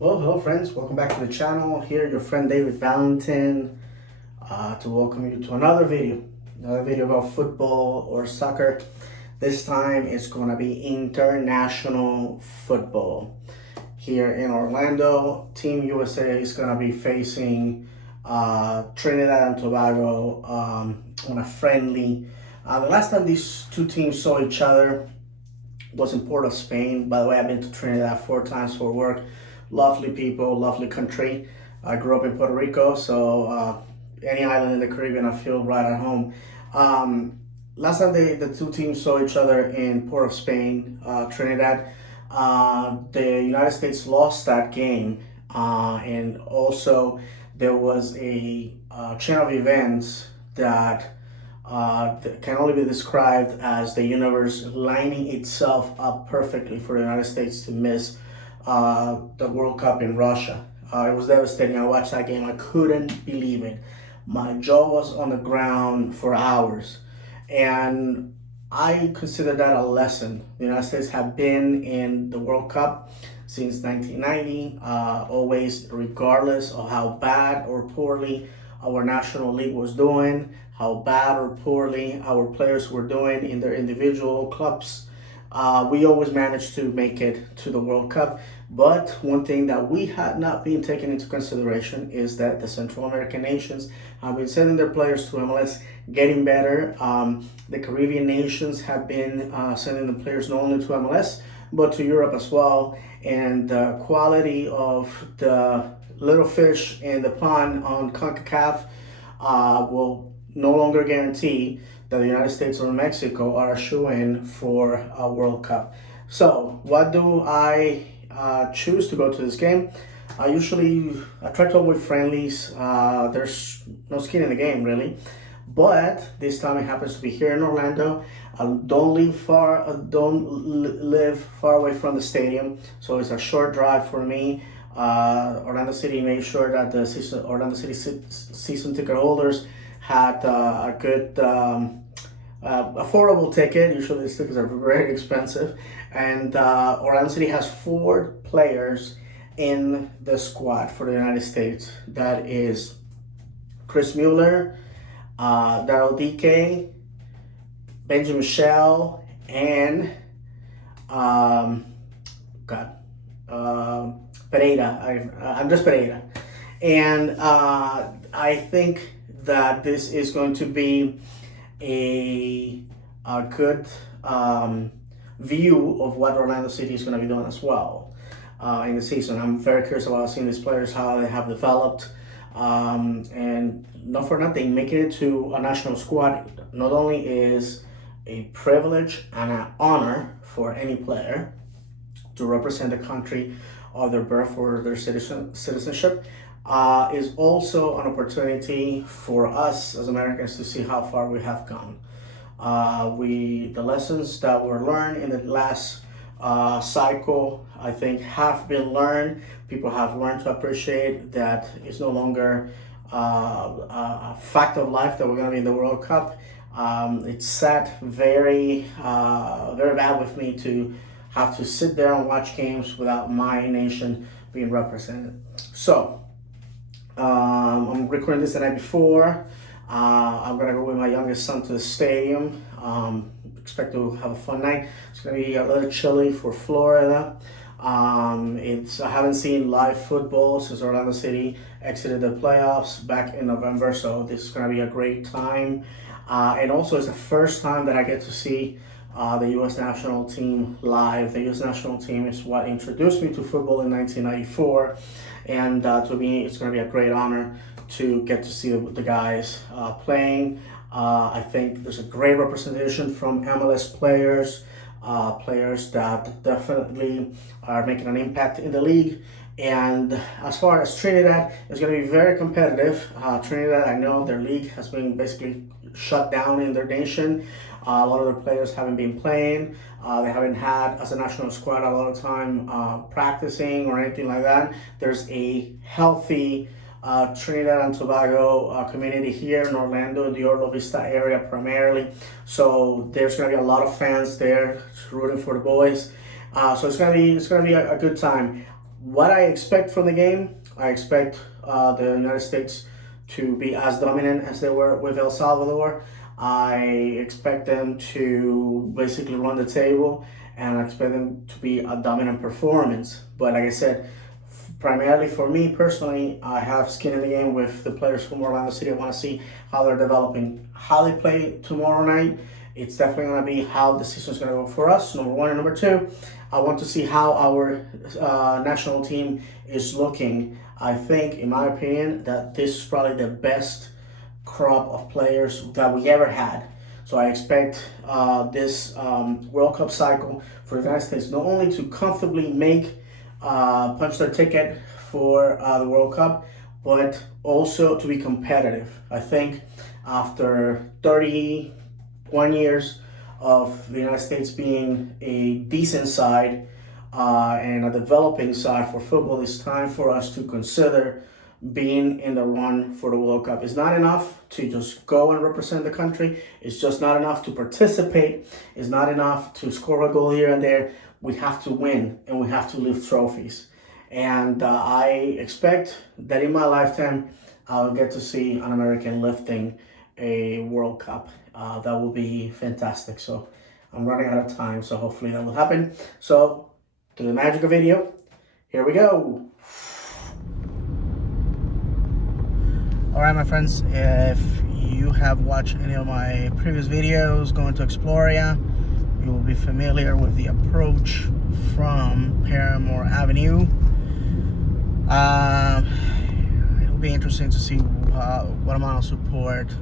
Well, hello friends, welcome back to the channel. Here, your friend David Valentin, to welcome you to another video about football or soccer. This time it's going to be international football. Here in Orlando, Team USA is going to be facing Trinidad and Tobago on a friendly. The last time these two teams saw each other was in Port of Spain. By the way, I've been to Trinidad 4 times for work. Lovely people, lovely country. I grew up in Puerto Rico, so any island in the Caribbean, I feel right at home. Last time the two teams saw each other in Port of Spain, Trinidad, the United States lost that game, and also there was a chain of events that can only be described as the universe lining itself up perfectly for the United States to miss the World Cup in Russia. It was devastating. I watched that game. I couldn't believe it. My jaw was on the ground for hours. And I consider that a lesson. The United States have been in the World Cup since 1990, always, regardless of how bad or poorly our national league was doing, how bad or poorly our players were doing in their individual clubs. We always managed to make it to the World Cup. But one thing that we had not been taken into consideration is that the Central American nations have been sending their players to MLS, getting better. The Caribbean nations have been sending the players not only to MLS, but to Europe as well. And the quality of the little fish in the pond on CONCACAF will no longer guarantee that the United States or Mexico are a shoo-in for a World Cup. So, what do I choose to go to this game? I try to avoid friendlies. There's no skin in the game, really. But this time it happens to be here in Orlando. I don't live far away from the stadium, so it's a short drive for me. Orlando City made sure that the Orlando City season ticket holders had a good affordable ticket. Usually these tickets are very expensive, and Orlando City has 4 players in the squad for the United States. That is Chris Mueller, Daryl DK, Benjamin Michelle, and Pereira. Andres Pereira. And I think that this is going to be a good view of what Orlando City is going to be doing as well in the season. I'm very curious about seeing these players, how they have developed. And not for nothing, making it to a national squad not only is a privilege and an honor for any player to represent the country of their birth or their citizenship, is also an opportunity for us as Americans to see how far we have gone. The lessons that were learned in the last cycle, I think, have been learned. People have learned to appreciate that it's no longer a fact of life that we're going to be in the World Cup. It's sat very bad with me to have to sit there and watch games without my nation being represented. So, I'm recording this the night before. I'm gonna go with my youngest son to the stadium. Expect to have a fun night. It's gonna be a little chilly for Florida. I haven't seen live football since Orlando City exited the playoffs back in November, so this is gonna be a great time. And also, it's the first time that I get to see the U.S. national team live. The U.S. national team is what introduced me to football in 1994, and to me, it's going to be a great honor to get to see the guys playing. I think there's a great representation from MLS players, players that definitely are making an impact in the league. And as far as Trinidad, it's going to be very competitive. Trinidad, I know their league has been basically shut down in their nation. A lot of their players haven't been playing. They haven't had, as a national squad, a lot of time practicing or anything like that. There's a healthy Trinidad and Tobago community here in Orlando, in the Orlo Vista area primarily. So there's going to be a lot of fans there rooting for the boys. So it's gonna be a good time. What I expect from the game, I expect the United States to be as dominant as they were with El Salvador. I expect them to basically run the table, and I expect them to be a dominant performance. But like I said, primarily for me personally, I have skin in the game with the players from Orlando City. I want to see how they're developing, how they play tomorrow night. It's definitely going to be how the season's going to go for us, number one. And number two, I want to see how our national team is looking. I think, in my opinion, that this is probably the best crop of players that we ever had. So I expect this World Cup cycle for the United States not only to comfortably make punch their ticket for the World Cup, but also to be competitive. I think after 31 years of the United States being a decent side and a developing side for football, it's time for us to consider being in the run for the World Cup. It's not enough to just go and represent the country. It's just not enough to participate. It's not enough to score a goal here and there. We have to win, and we have to lift trophies. And I expect that in my lifetime, I'll get to see an American lifting a World Cup. That will be fantastic. So I'm running out of time, so hopefully that will happen. So, to the magic of video, here we go. All right, my friends, if you have watched any of my previous videos going to Exploria, you will be familiar with the approach from Paramore Avenue. It will be interesting to see what amount of support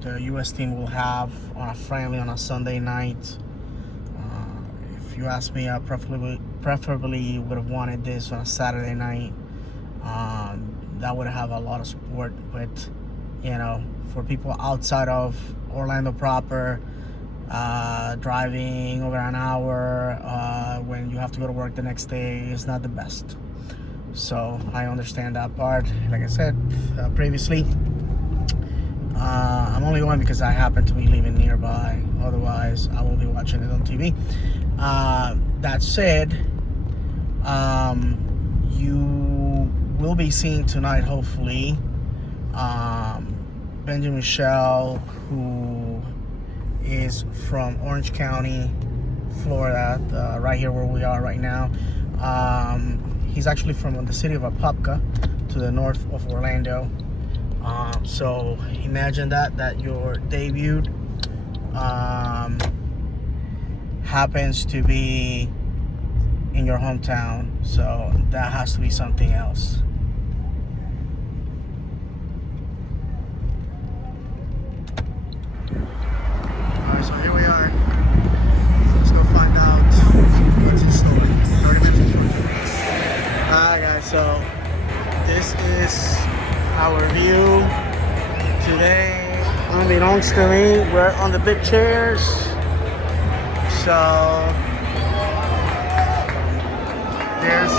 the U.S. team will have on a friendly on a Sunday night. If you ask me, I preferably would have wanted this on a Saturday night. That would have a lot of support, but you know, for people outside of Orlando proper, driving over an hour when you have to go to work the next day is not the best. So I understand that part. Like I said previously, I'm only going because I happen to be living nearby. Otherwise, I will be watching it on TV. That said, you will be seeing tonight, hopefully, Benjamin Michelle, who is from Orange County, Florida, right here where we are right now. He's actually from the city of Apopka, to the north of Orlando. So imagine that your debut happens to be in your hometown, so that has to be something else. Alright, so here we are. Let's go find out what's in store. 30 minutes in store. Alright guys, so this is our view today. Unbeknownst to me, we're on the big chairs. So there's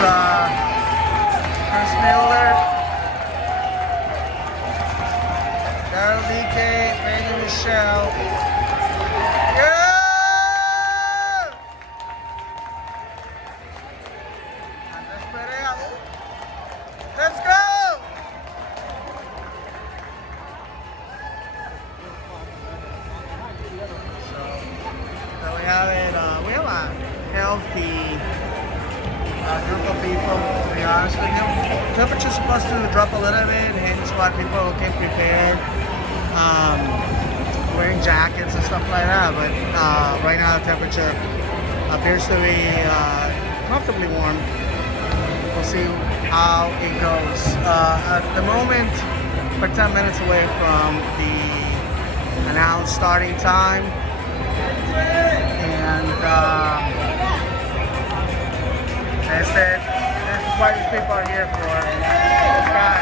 Chris Miller, Daryl DK, Benjamin Michelle. Yeah! Andres Perea. Let's go! So we have it. We have a healthy group of people, to be honest with you. Temperature's supposed to drop a little bit, hence why people came prepared, wearing jackets and stuff like that. But right now the temperature appears to be comfortably warm. We'll see how it goes. At the moment, we're 10 minutes away from the announced starting time, and I said, that's why these people are here for. This guy.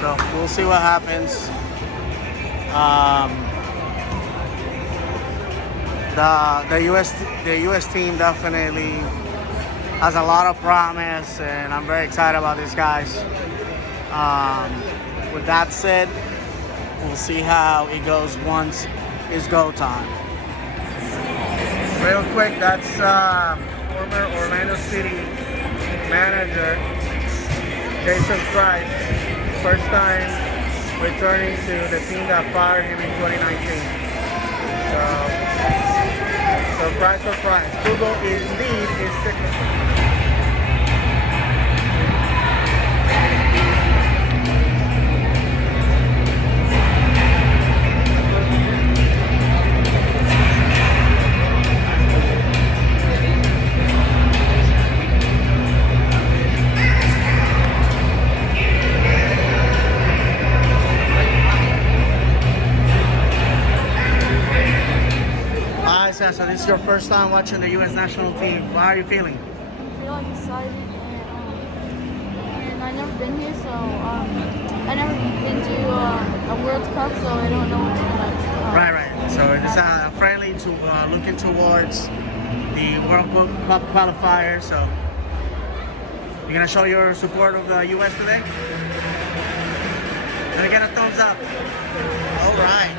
So we'll see what happens. The US team definitely has a lot of promise, and I'm very excited about these guys. with that said, we'll see how it goes once it's go time. Real quick, that's former Orlando City manager Jason Price, first time returning to the team that fired him in 2019. So surprise, surprise. Google indeed is sick. So this is your first time watching the U.S. national team. How are you feeling? I'm feeling excited, and I've never been here, so I've never been to a World Cup, so I don't know what's gonna. Right. So it's friendly to looking towards the World Cup qualifier. So you're gonna show your support of the U.S. today. Let me get a thumbs up. All right.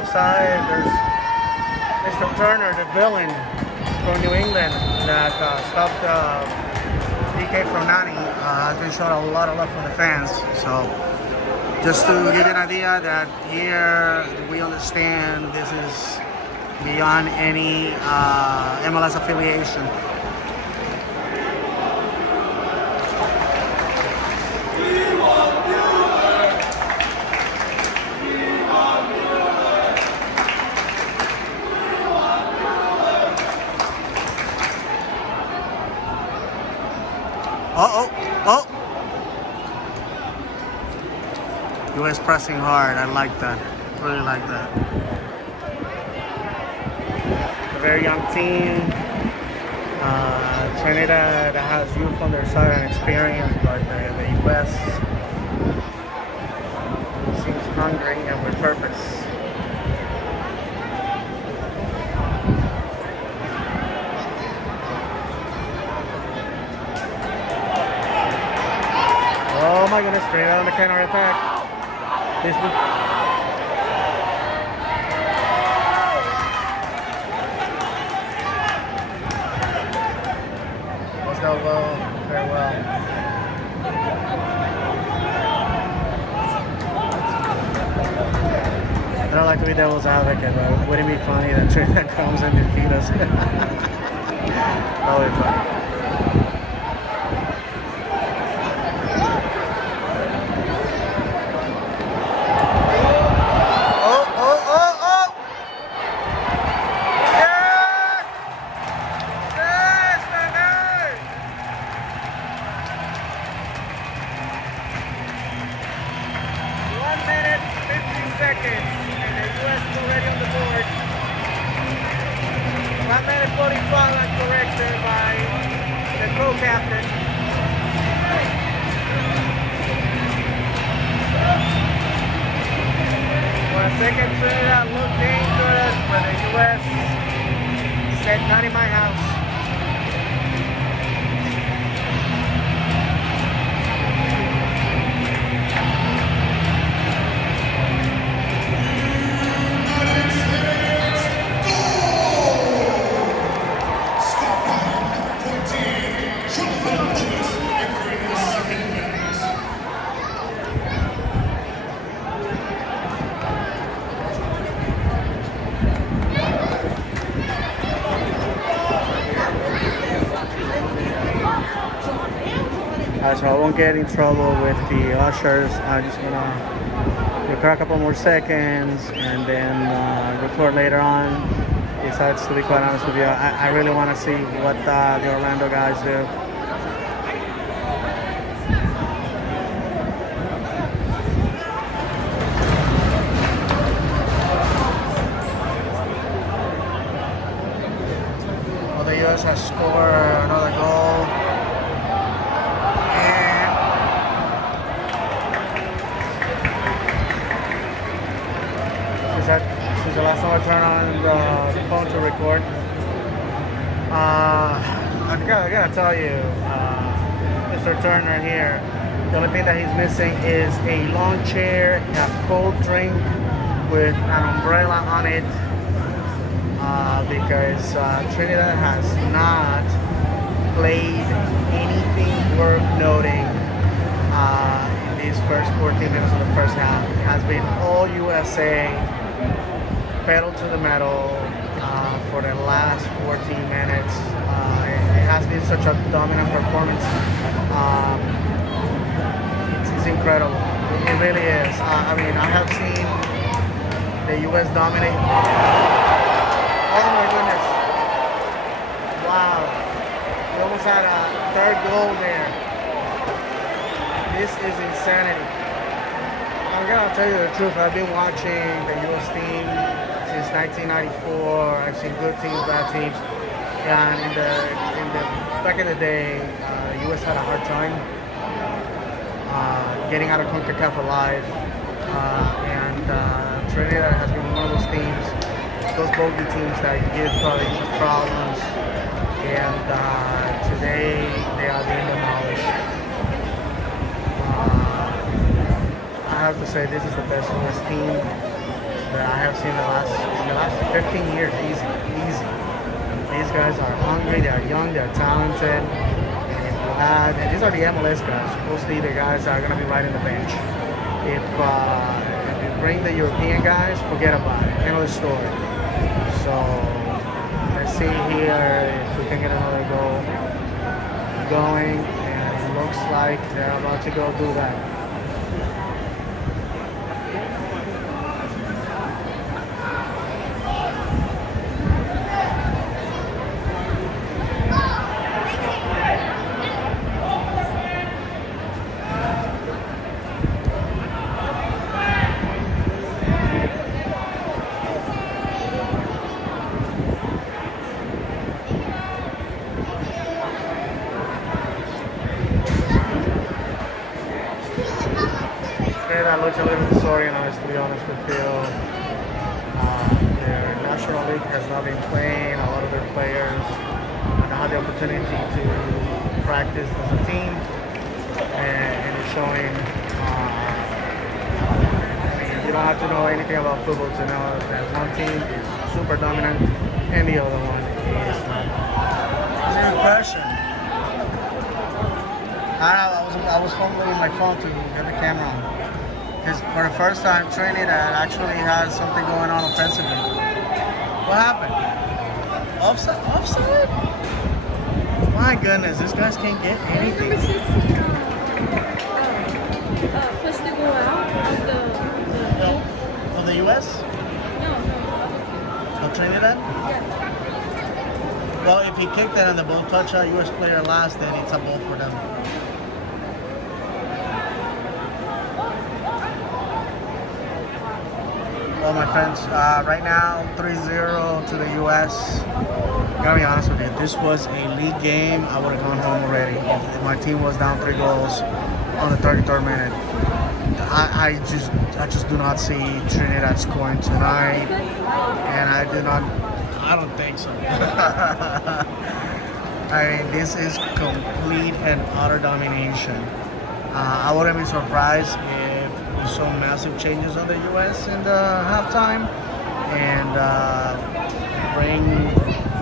south side, there's Mr. Turner, the villain from New England that stopped DK from Nani. Has been showing a lot of love from the fans. So just to give you an idea that here we understand this is beyond any MLS affiliation. Oh! US pressing hard. I like that. Really like that. A very young team. Trinidad has youth on their side and experience, but the US seems hungry and with purpose. Oh my goodness, Trinidad on the counter attack. This one. Was go well, very well. I don't like to be devil's advocate, but wouldn't it be funny that Trinidad comes and defeat us? That would be funny. Seconds, and the US is already on the board. 1 minute 45 as corrected by the co-captain. For a second, Trinidad looked dangerous, but the US said not in my house. So I won't get in trouble with the ushers. I'm just gonna record a couple more seconds and then record later on. Besides, to be quite honest with you, I really want to see what the Orlando guys do. Well, the US has scored another goal. Since the last time I turned on the phone to record, I gotta tell you, Mr. Turner here, the only thing that he's missing is a lawn chair, a cold drink with an umbrella on it, because Trinidad has not played anything worth noting these first 14 minutes of the first half. It has been all USA, pedal to the metal for the last 14 minutes. It has been such a dominant performance. It's incredible. It really is. I mean, I have seen the US dominate. Oh my goodness. Wow. We almost had a third goal there. This is insanity. I'm gonna tell you the truth. I've been watching the US team since 1994. I've seen good teams, bad teams, and in the back in the day, US had a hard time getting out of CONCACAF alive, and Trinidad has been one of those teams, those bogey teams that give huge problems, and today they are being demolished. I have to say this is the best US team that I have seen in the last 15 years. Easy, easy. These guys are hungry, they're young, they're talented. And these are the MLS guys. Mostly the guys that are going to be riding the bench. If you bring the European guys, forget about it. End of the story. So let's see here if we can get another goal going. And it looks like they're about to go do that. That looks a little disorganized, to be honest with you. Their National League has not been playing. A lot of their players have not had the opportunity to practice as a team, and it's showing. You don't have to know anything about football to know that one team is super dominant and the other one is not. What's your impression? I was fumbling with my phone to get the camera on. Because for the first time, Trinidad actually has something going on offensively. What happened? Offside? Offside? My goodness, these guys can't get anything. Number 6 pushed the goal out Of the U.S.? No. Of Trinidad? Yeah. Well, if he kicked it and the ball touched our U.S. player last, then it's a ball for them. Well, my friends, right now 3-0 to the U.S. Gotta be honest with you, this was a league game. I would have gone home already if my team was down 3 goals on the 33rd minute. I just do not see Trinidad scoring tonight, and I don't think so. I mean, this is complete and utter domination. I wouldn't be surprised if we saw massive changes on the U.S. in the halftime, and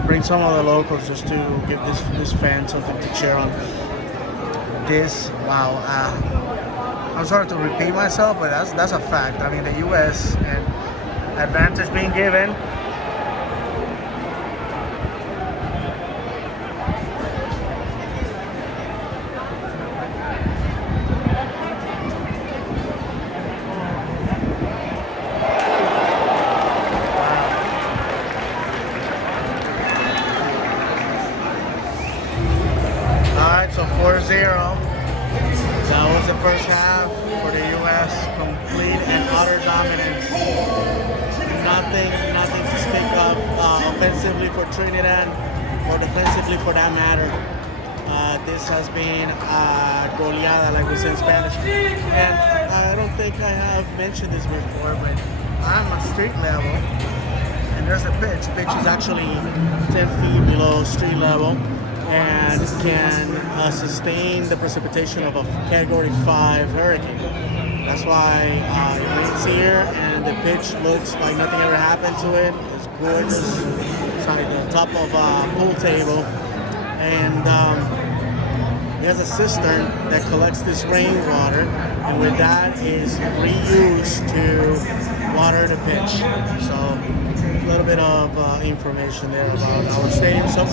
bring some of the locals just to give this fan something to cheer on. Wow. I'm sorry to repeat myself, but that's a fact. I mean, the U.S. and advantage being given. So 4-0. That was the first half for the U.S. Complete and utter dominance. Nothing to speak of offensively for Trinidad or defensively for that matter. This has been goleada, like we say in Spanish. And I don't think I have mentioned this before, but I'm at street level, and there's a pitch. The pitch is actually 10 feet below street level, and can sustain the precipitation of a Category 5 hurricane. That's why it rains here, and the pitch looks like nothing ever happened to it. It's gorgeous. It's on the top of a pool table, and there's a cistern that collects this rainwater, and with that is reused to water the pitch. So a little bit of information there about our stadium. So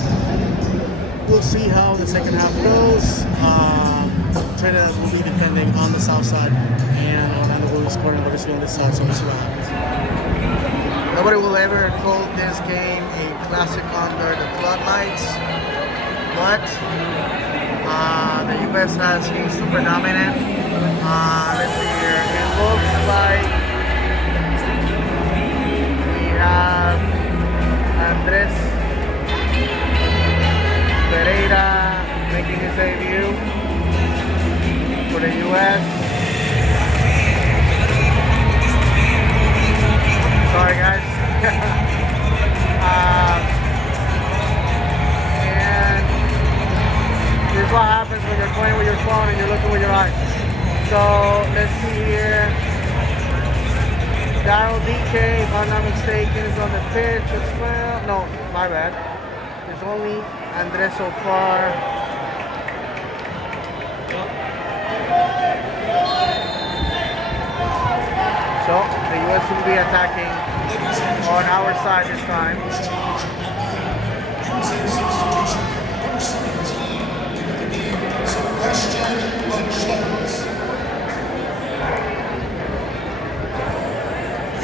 we'll see how the second half goes. Trinidad will be defending on the south side, and Orlando will be scoring obviously on this side, so we'll see what happens. Nobody will ever call this game a classic under the floodlights, but the U.S. has been super dominant. Let's see here. It looks like we have Andres Pereira making his debut for the U.S. Sorry guys. And this is what happens when you're playing with your phone and you're looking with your eyes. So let's see here. Daryl DK, if I'm not mistaken, is on the pitch as well. No, my bad. There's only Andres so far. So the US will be attacking on our side this time.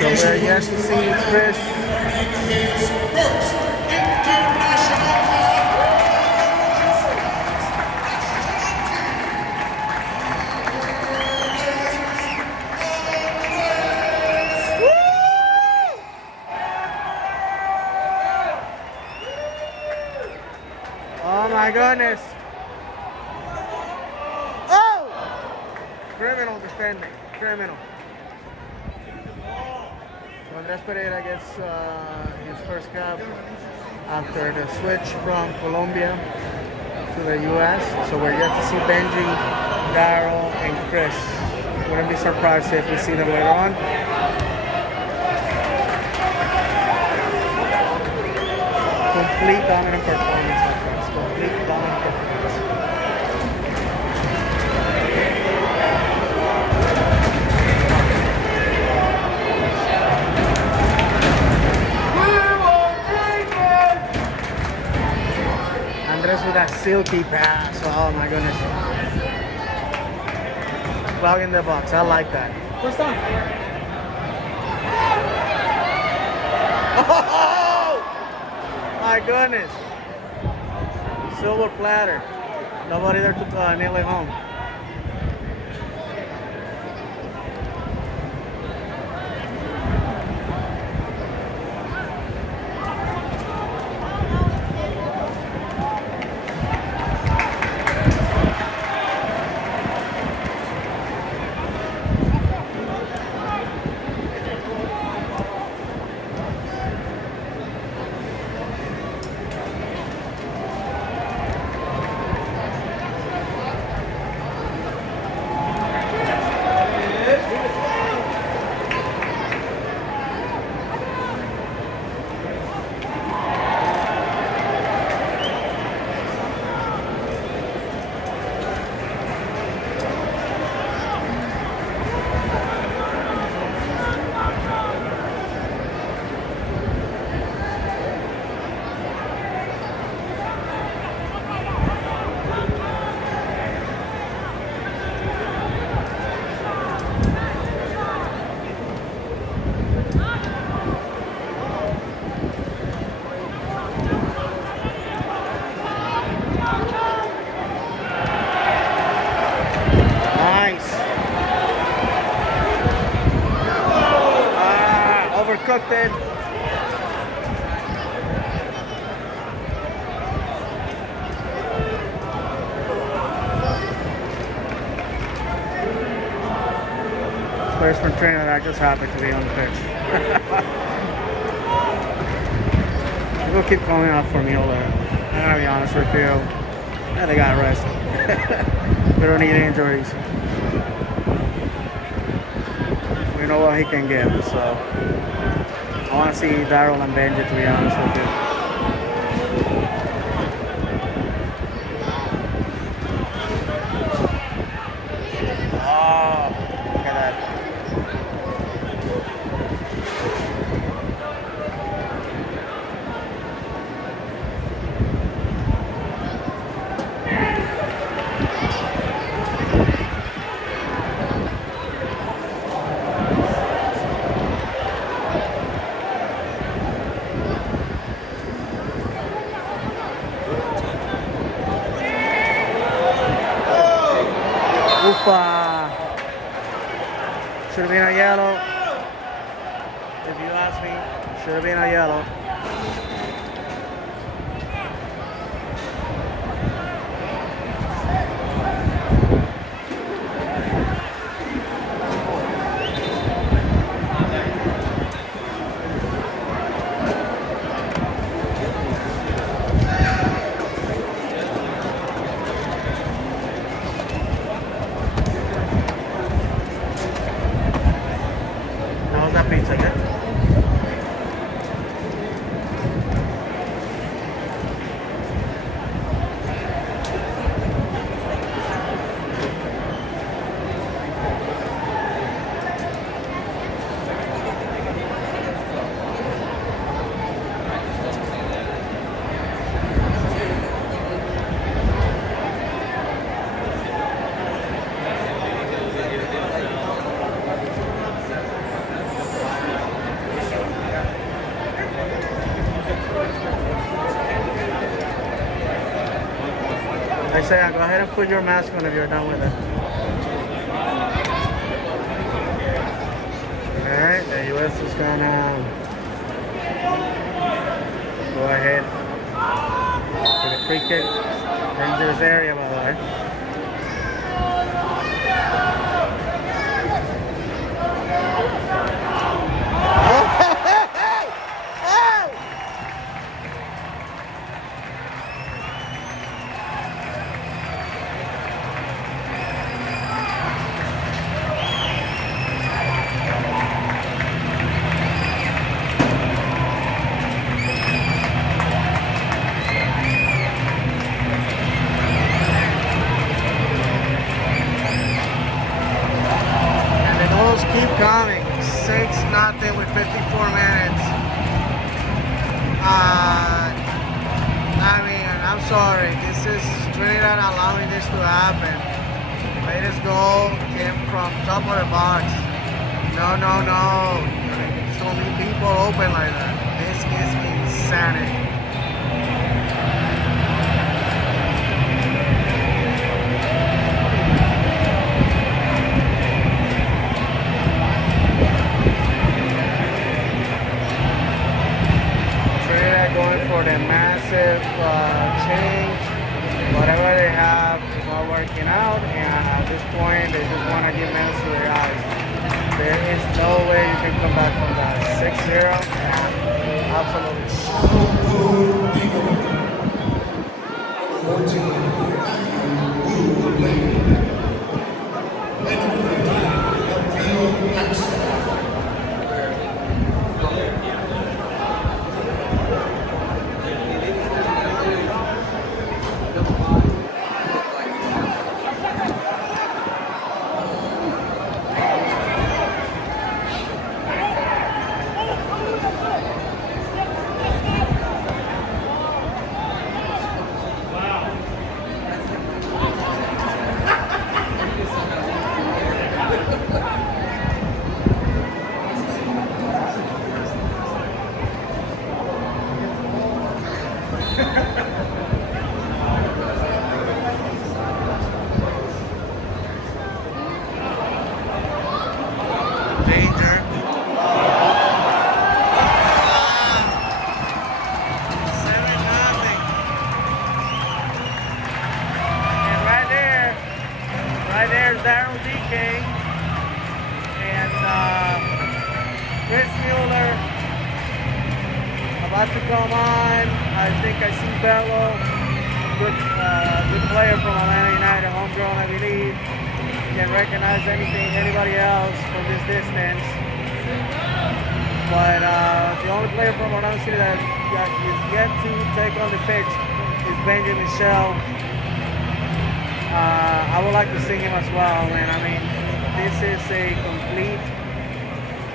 So we're yet to see Chris. Oh my goodness. Oh! Criminal defending. Criminal. So Andres Pereira gets his first cap after the switch from Colombia to the US. So we're yet to see Benji, Daryl, and Chris. Wouldn't be surprised if we see them later on. Complete dominant performance, my friends. Complete dominant performance. Andres with that silky pass. Oh my goodness. Clog in the box. I like that. What's that? Oh my goodness. Silver platter. Nobody there to nail it home. Overcooked it. Players from Trinidad are just happy to be on the pitch. People keep calling out for me all there. I'm gonna be honest with you. Yeah, they got arrested. We don't need injuries. We know what he can give, so I want to see Daryl and Benji, to be honest with you. Oh, look at that. Should have been a yellow. If you ask me, should have been a yellow. That pizza Isaiah, go ahead and put your mask on if you're done with it. Alright, the US is gonna go ahead with a free kick. Dangerous area, by the way. Keep coming. 6-0 with 54 minutes. I mean, I'm sorry. This is Trinidad allowing this to happen. The latest goal came from top of the box. No. So many people open like that. This is insanity. Going for the massive change. Whatever they have is not working out, and at this point they just want to give minutes to their guys. There is no way you can come back from that. 6-0, about to come on. I think I see Bello, good player from Atlanta United, homegrown, I believe. Can't recognize anybody else from this distance. But the only player from Orlando City that is yet to take on the pitch is Benjamin Michelle. I would like to see him as well, and I mean, this is a complete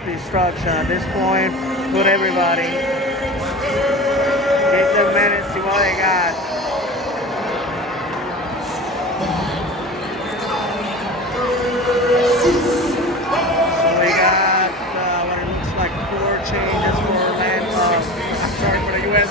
destruction at this point. Put everybody, get them minutes, see what they got. So we got what it looks like 4 changes for Orlando. Sorry, for the US.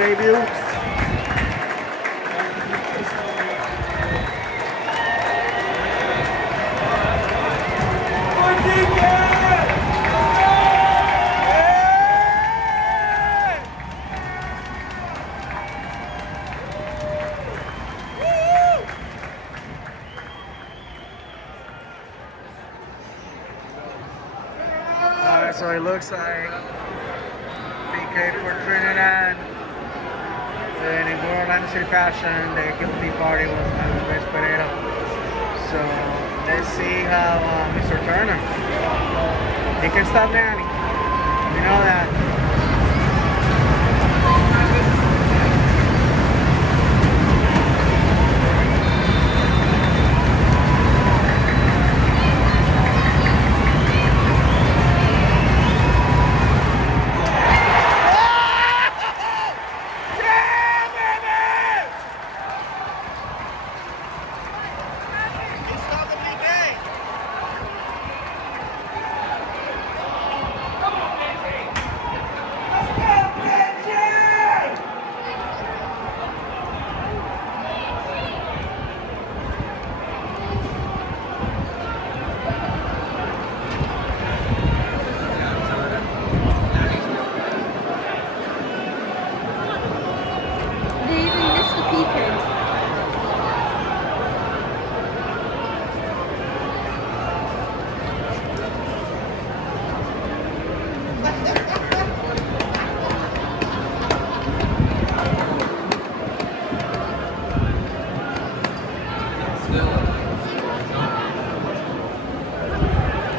debut. Alright, so it looks like PK for Trinidad. And in good Orlando City fashion, the guilty party was Luis Pereira. So let's see how Mr. Turner. He can stop Danny. We know that.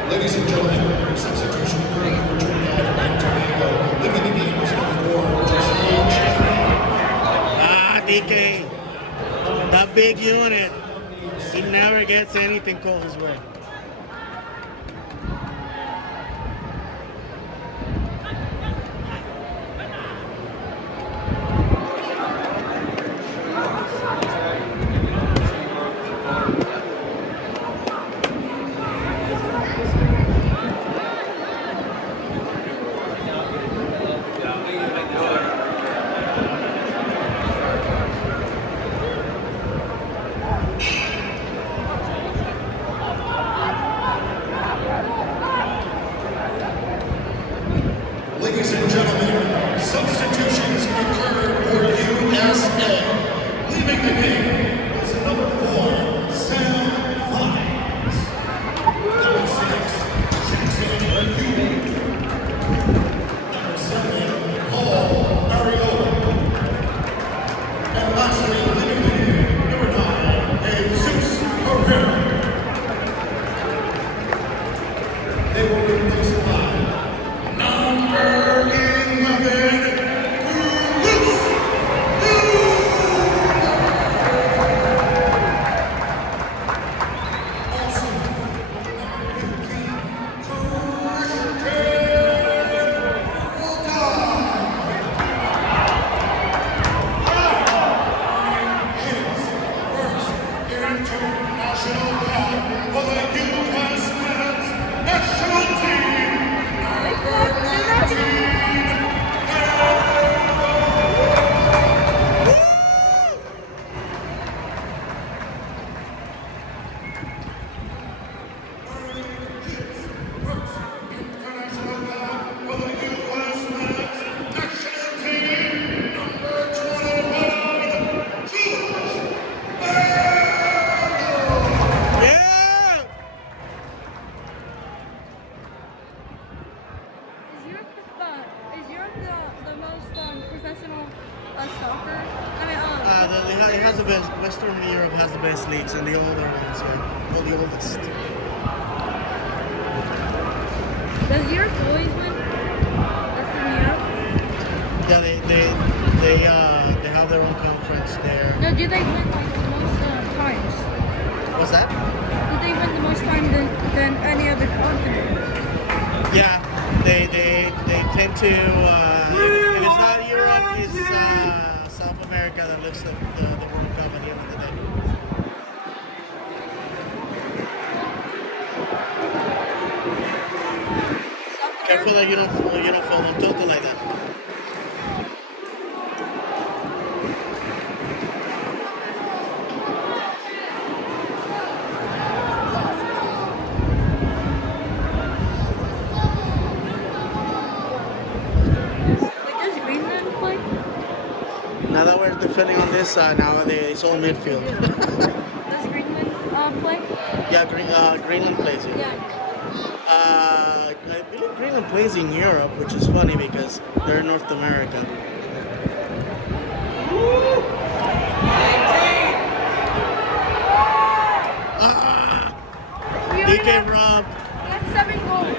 Ladies and gentlemen, substitution occurring for Trinidad Tobago. Leaving the game was number 4, just DK, that big unit, he never gets anything called his way. Ladies and gentlemen, substitutions occurred for USA. Leaving the game was number 4, Sam Vines. Number 6, Jackson Raccoon. Number 7, Paul Ariola. And lastly, leaving the game, number 9, Jesus Herrera. They will replace by number 11, international cap for the U.S. men's national team, number 19. Is Europe the most professional soccer? I mean, It has the best. Western Europe has the best leagues, and the older ones, yeah, well, the oldest. Does Europe always win? Western Europe? Yeah, they have their own conference there. No, do they win like the most times? What's that? Do they win the most times than any other continent? Yeah, they tend to. If it's not Europe, it's South America that lifts the World Cup at the end of the day. Careful that you don't fall on Toto like that. is nowadays. It's all midfield. Does Greenland play? Yeah, Greenland plays here. Yeah. I believe Greenland plays in Europe, which is funny because they're in North America. Ah! We already DK have, Rob. we have 7 goals.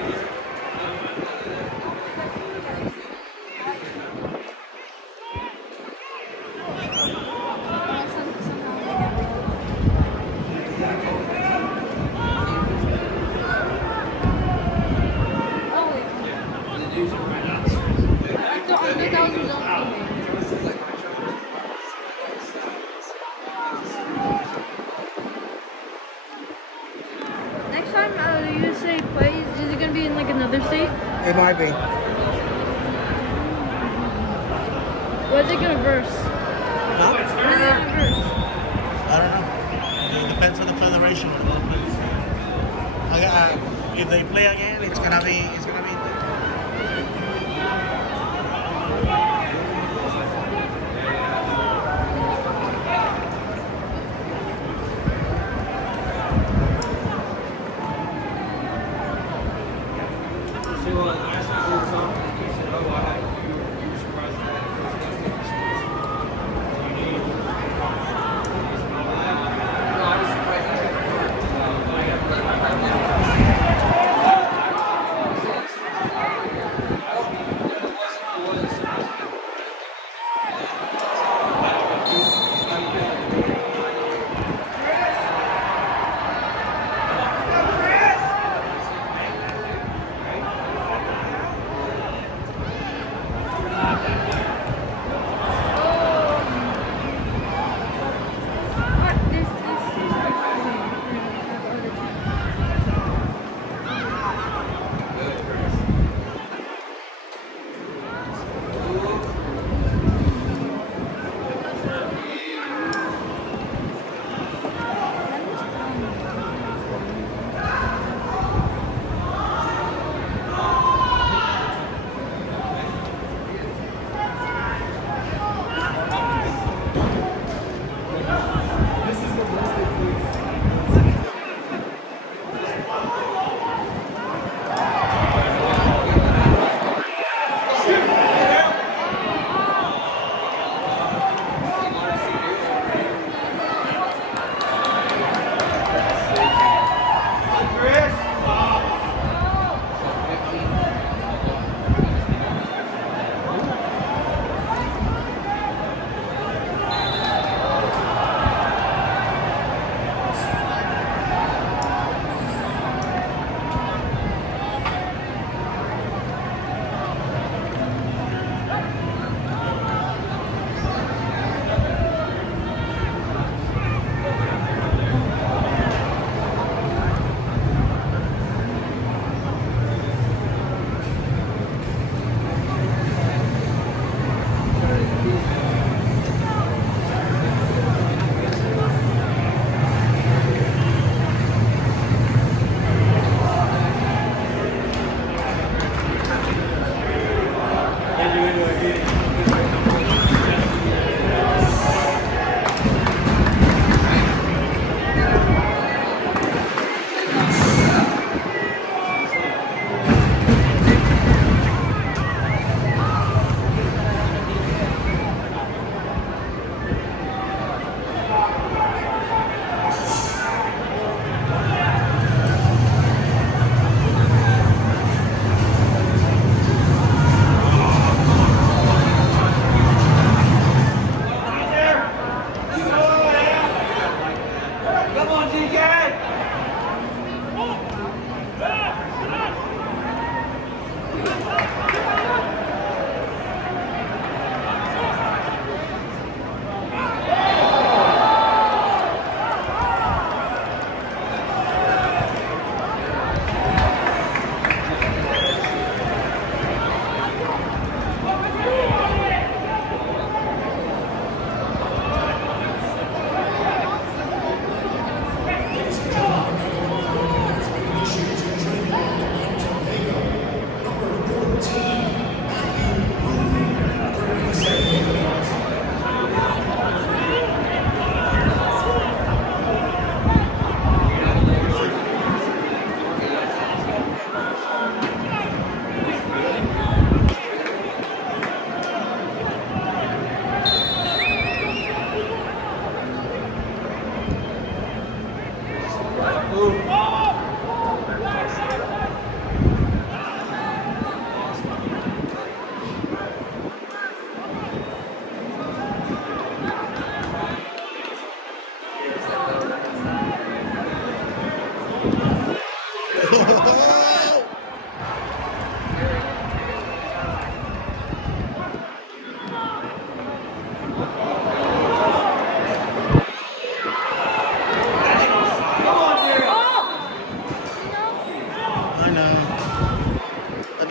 Next time the USA plays, is it going to be in like another state? It might be. What are they going to verse? Huh? What are they going to verse? I don't know. It depends on the federation. If they play again, it's gonna be.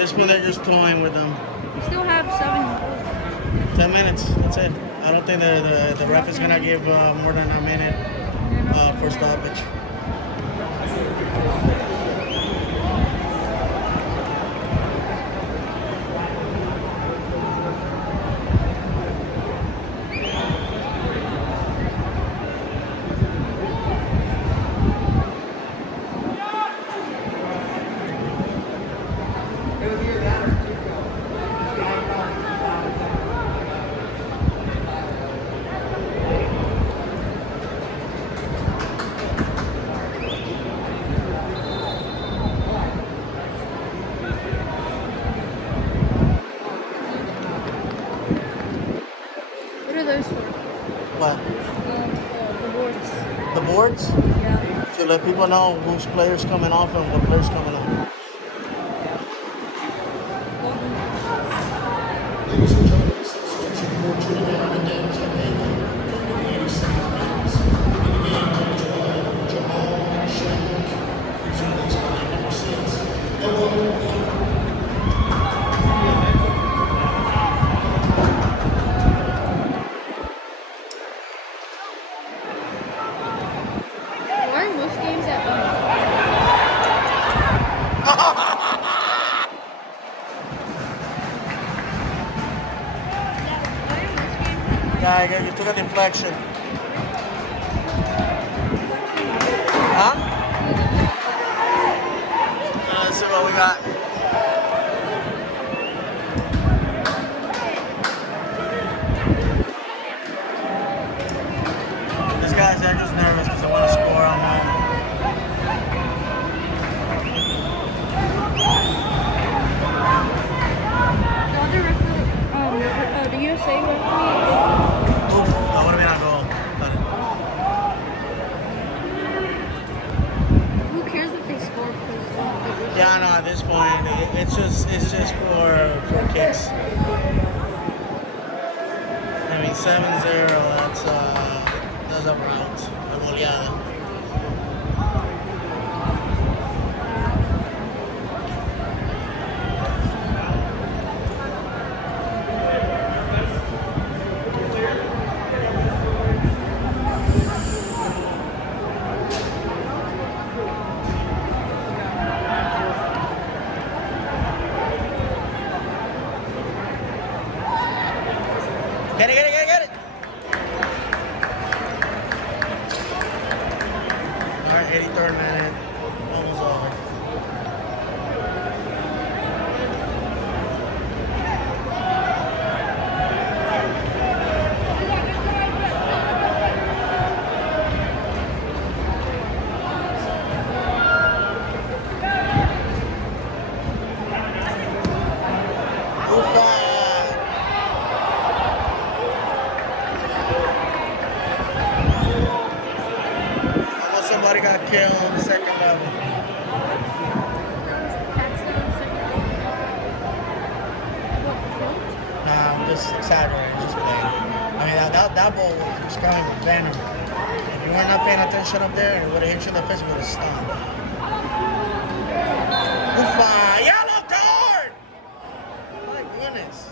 this point, they're just toying with them. We still have 7. 10 minutes. That's it. I don't think the ref is gonna give more than a minute for stoppage. What are those for? What? The boards. The boards? Yeah. To let people know whose players coming off and what players coming on. Ladies and gentlemen, substitution for Trinidad and Tobago. Coming to the 82nd minutes. Leaving the game number 12, Jamal Shank. He's released by number 6, Hello. Why are most games at home? Yeah, you took a deflection. Huh? Let's see what we got. These guys, they're just nervous because they want to score on home. The other referee, the USA referee. Oof, that would have been a goal. Who cares if they score? Because Yeah, no, at this point, it's just for kicks. I mean, 7-0, that's a rout, a goleada. Get it! Alright, 83rd minute, almost over. Somebody got killed on the second level. Nah, I'm just exaggerating, just playing. I mean, that ball was coming with venom. If you were not paying attention up there, it would have hit you in the face with a stun. Ufa! Yellow card! My goodness.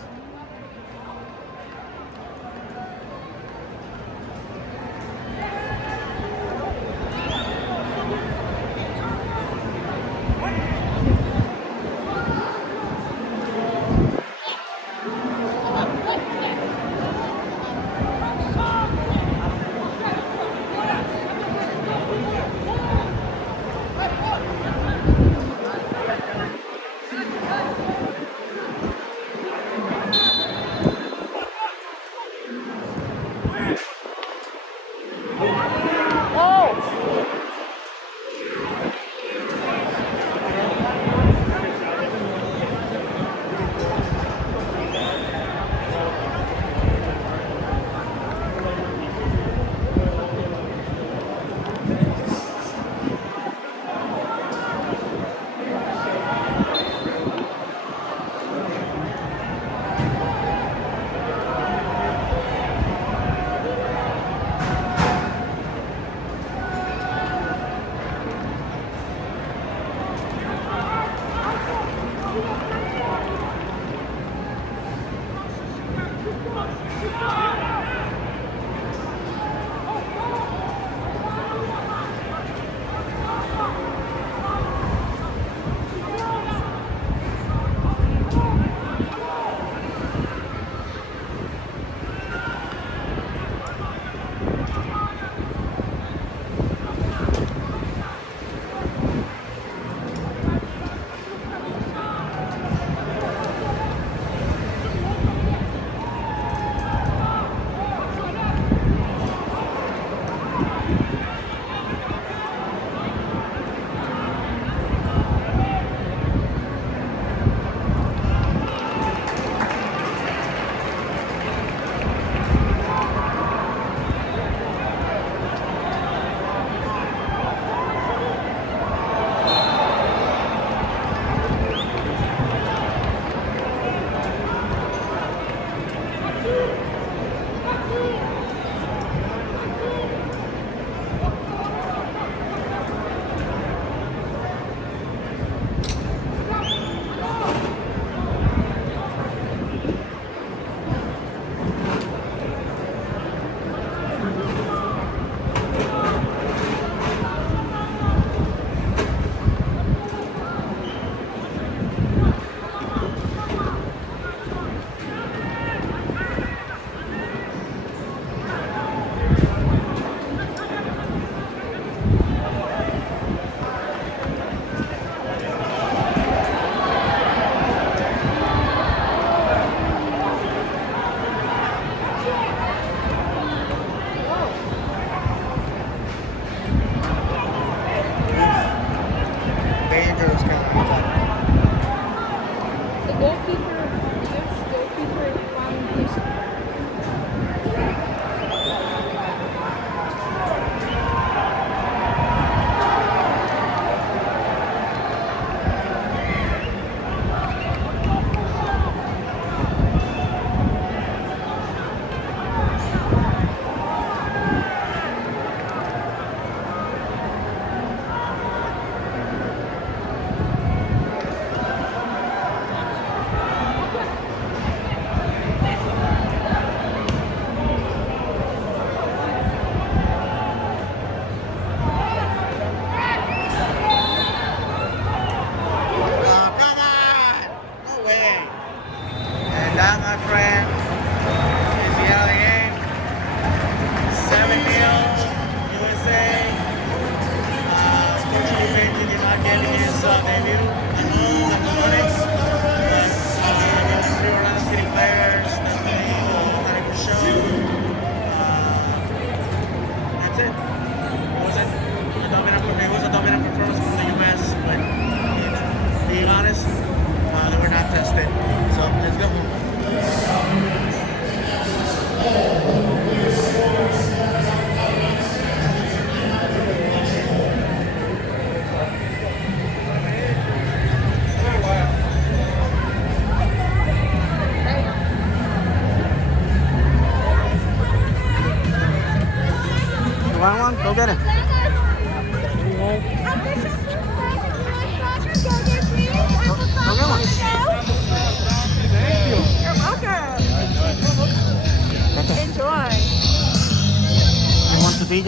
DJ?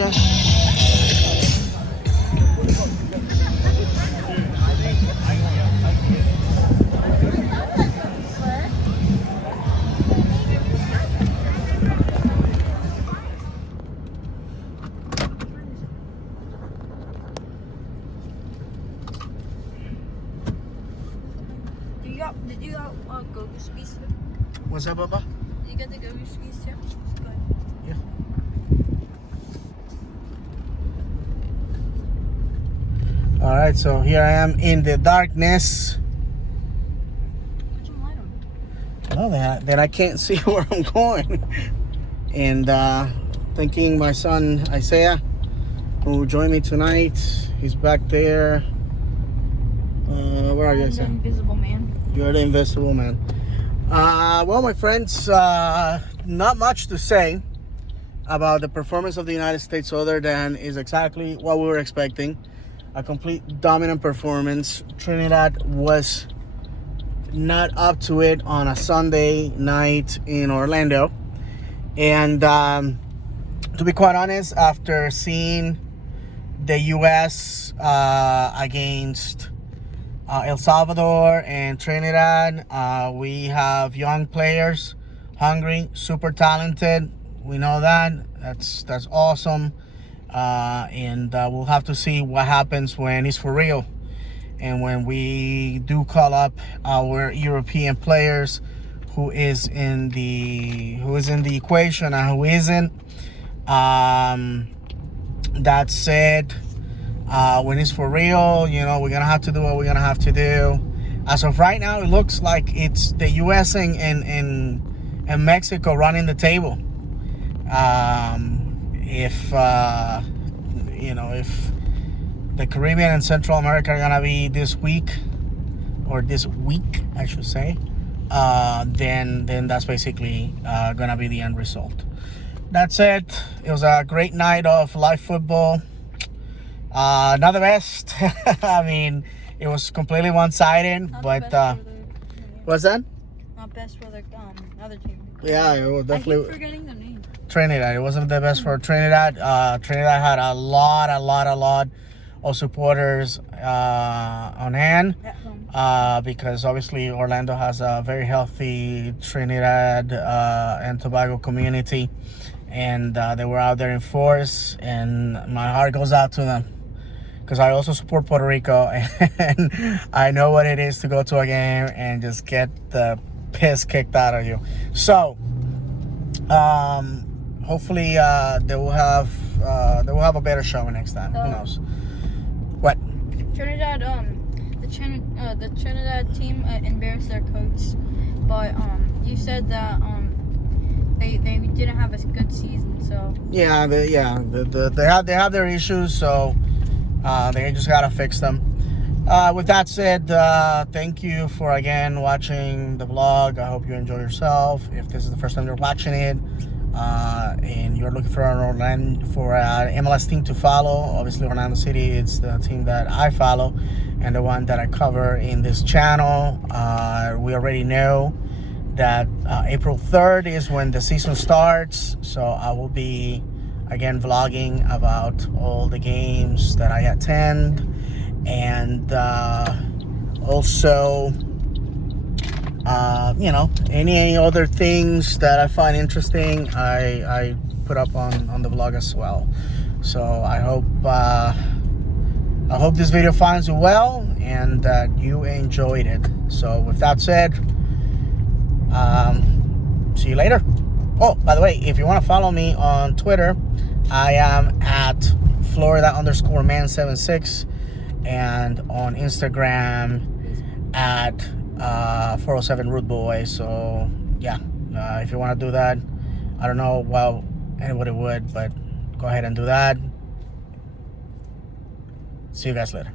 Did you go to skis? What's up, Papa? Did you get the go to skis too? Yeah. All right, so here I am in the darkness. Well, then I can't see where I'm going. And thanking my son Isaiah, who joined me tonight. He's back there. Where are you, Isaiah? The invisible man. You're the invisible man. Well, my friends, not much to say about the performance of the United States other than is exactly what we were expecting. A complete dominant performance. Trinidad was not up to it on a Sunday night in Orlando. And to be quite honest, after seeing the U.S. Against El Salvador and Trinidad, we have young players, hungry, super talented. We know that. That's awesome. And we'll have to see what happens when it's for real, and when we do call up our European players, who is in the equation and who isn't. That said, when it's for real, you know, we're gonna have to do what we're gonna have to do. As of right now, it looks like it's the U.S. and Mexico running the table. If the Caribbean and Central America are gonna be this week, or this week, I should say, then that's basically gonna be the end result. That's it. It was a great night of live football. Not the best. I mean, it was completely one-sided, but what's that? Not best for the other team. Yeah, it was definitely. I keep forgetting the name. Trinidad. It wasn't the best for Trinidad. Trinidad had a lot of supporters on hand, because obviously Orlando has a very healthy Trinidad and Tobago community, and they were out there in force, and my heart goes out to them, because I also support Puerto Rico, and I know what it is to go to a game and just get the piss kicked out of you. So hopefully they will have a better show next time. Who knows? What? Trinidad, the Trinidad team embarrassed their coach, but you said that they didn't have a good season, so They have their issues, so they just gotta fix them. With that said, thank you for again watching the vlog. I hope you enjoy yourself. If this is the first time you're watching it, and you're looking for an MLS team to follow, obviously Orlando City, it's the team that I follow and the one that I cover in this channel. We already know that April 3rd is when the season starts, so I will be again vlogging about all the games that I attend, and also any other things that I find interesting, I put up on the vlog as well. So I hope this video finds you well and that you enjoyed it. So with that said, see you later. Oh, by the way, if you want to follow me on Twitter, I am at Florida_man76, and on Instagram at 407 Root Boy. So yeah, if you want to do that, I don't know why anybody would, but go ahead and do that. See you guys later.